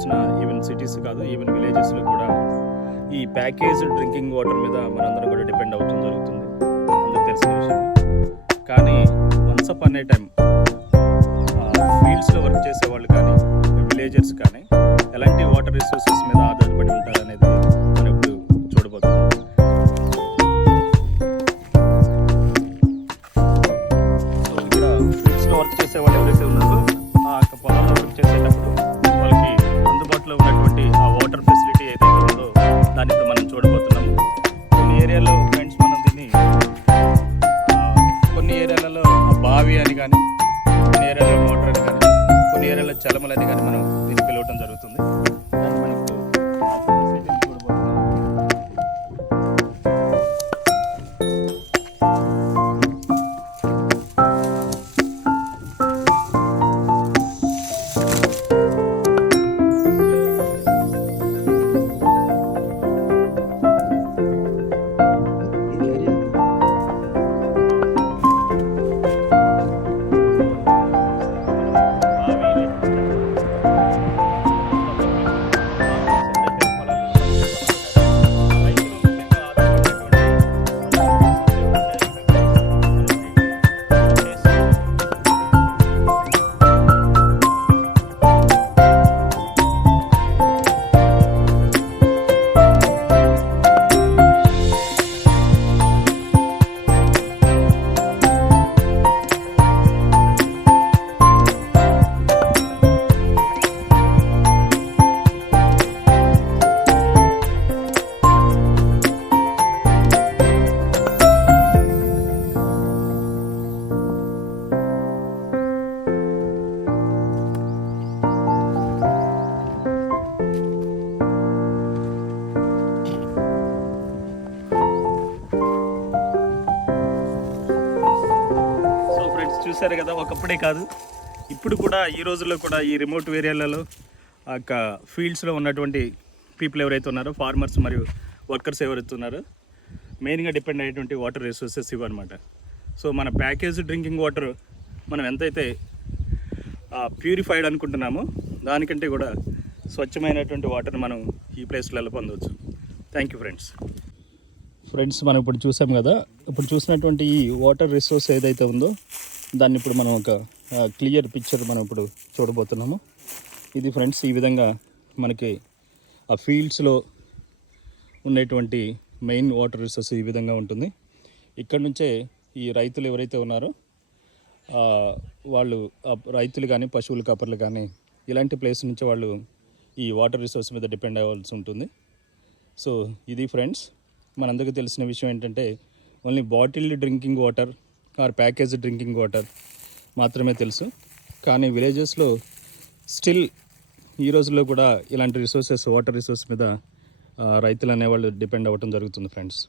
చూసినా even cities కాదు, even విలేజెస్లో కూడా ఈ ప్యాకేజ్ డ్రింకింగ్ వాటర్ మీద మనందరం కూడా డిపెండ్ అవుతూ జరుగుతుంది, అందరికి తెలిసిన విషయం. కానీ వన్స్ అపాన్ ఏ టైం ఫీల్డ్స్లో వర్క్ చేసే వాళ్ళు కానీ విలేజర్స్ కానీ ఎలాంటి వాటర్ రిసోర్సెస్ మీద ఆధారపడి ఉంటారు అనేది మనం ఇప్పుడు చూడబోతున్నాం. సో ఇక్కడ ఫీల్డ్స్లో వర్క్ చేసే వాళ్ళు ఎవరైతే ఉన్నారో ఆ పొలాల్లో వర్క్ చేసేటప్పుడు వాళ్ళకి అందుబాటులో ఉన్నటువంటి ఆ వాటర్ ఫెసిలిటీ ఏదైతే ఉందో దాన్ని ఇప్పుడు మనం చూడబోతున్నాము. కొన్ని ఏరియాలో ఫ్రెండ్స్ మనం దీన్ని కొన్ని ఏరియాలలో బావి అని కానీ, కొన్ని ఏరియాలో మోటార్ అని కానీ, కొన్ని ఏరియాలో చలమలని కానీ మనం దీన్ని పిలవటం జరుగుతుంది. దాన్ని మనం ఇప్పుడు చూడబోతున్నాం. చూసారు కదా, ఒకప్పుడే కాదు ఇప్పుడు కూడా ఈ రోజుల్లో కూడా ఈ రిమోట్ ఏరియాలలో ఆ యొక్క ఫీల్డ్స్లో ఉన్నటువంటి పీపుల్ ఎవరైతే ఉన్నారో, ఫార్మర్స్ మరియు వర్కర్స్ ఎవరైతే ఉన్నారో మెయిన్గా డిపెండ్ అయ్యేటువంటి వాటర్ రిసోర్సెస్ ఇవన్నమాట. సో మన ప్యాకేజ్ డ్రింకింగ్ వాటర్ మనం ఎంతైతే ప్యూరిఫైడ్ అనుకుంటున్నామో దానికంటే కూడా స్వచ్ఛమైనటువంటి వాటర్ని మనం ఈ ప్లేస్లలో పొందవచ్చు. థ్యాంక్ యూ ఫ్రెండ్స్ మనం ఇప్పుడు చూసాం కదా, ఇప్పుడు చూసినటువంటి ఈ వాటర్ రిసోర్స్ ఏదైతే ఉందో దాన్ని ఇప్పుడు మనం ఒక క్లియర్ పిక్చర్ మనం ఇప్పుడు చూడబోతున్నాము. ఇది ఫ్రెండ్స్ ఈ విధంగా మనకి ఆ ఫీల్డ్స్లో ఉండేటువంటి మెయిన్ వాటర్ రిసోర్స్ ఈ విధంగా ఉంటుంది. ఇక్కడ నుంచే ఈ రైతులు ఎవరైతే ఉన్నారో వాళ్ళు రైతులు కానీ, పశువుల కాపర్లు కానీ ఇలాంటి ప్లేస్ నుంచి వాళ్ళు ఈ వాటర్ రిసోర్స్ మీద డిపెండ్ అవ్వాల్సి ఉంటుంది. సో ఇది ఫ్రెండ్స్ మనందరికీ తెలిసిన విషయం ఏంటంటే only bottled drinking water R package drinking water మాత్రమే తెలుసు. కానీ విలేజెస్లో స్టిల్ ఈ రోజుల్లో కూడా ఇలాంటి రిసోర్సెస్, వాటర్ రిసోర్స్ మీద రైతులు అనేవాళ్ళు డిపెండ్ అవ్వటం జరుగుతుంది ఫ్రెండ్స్.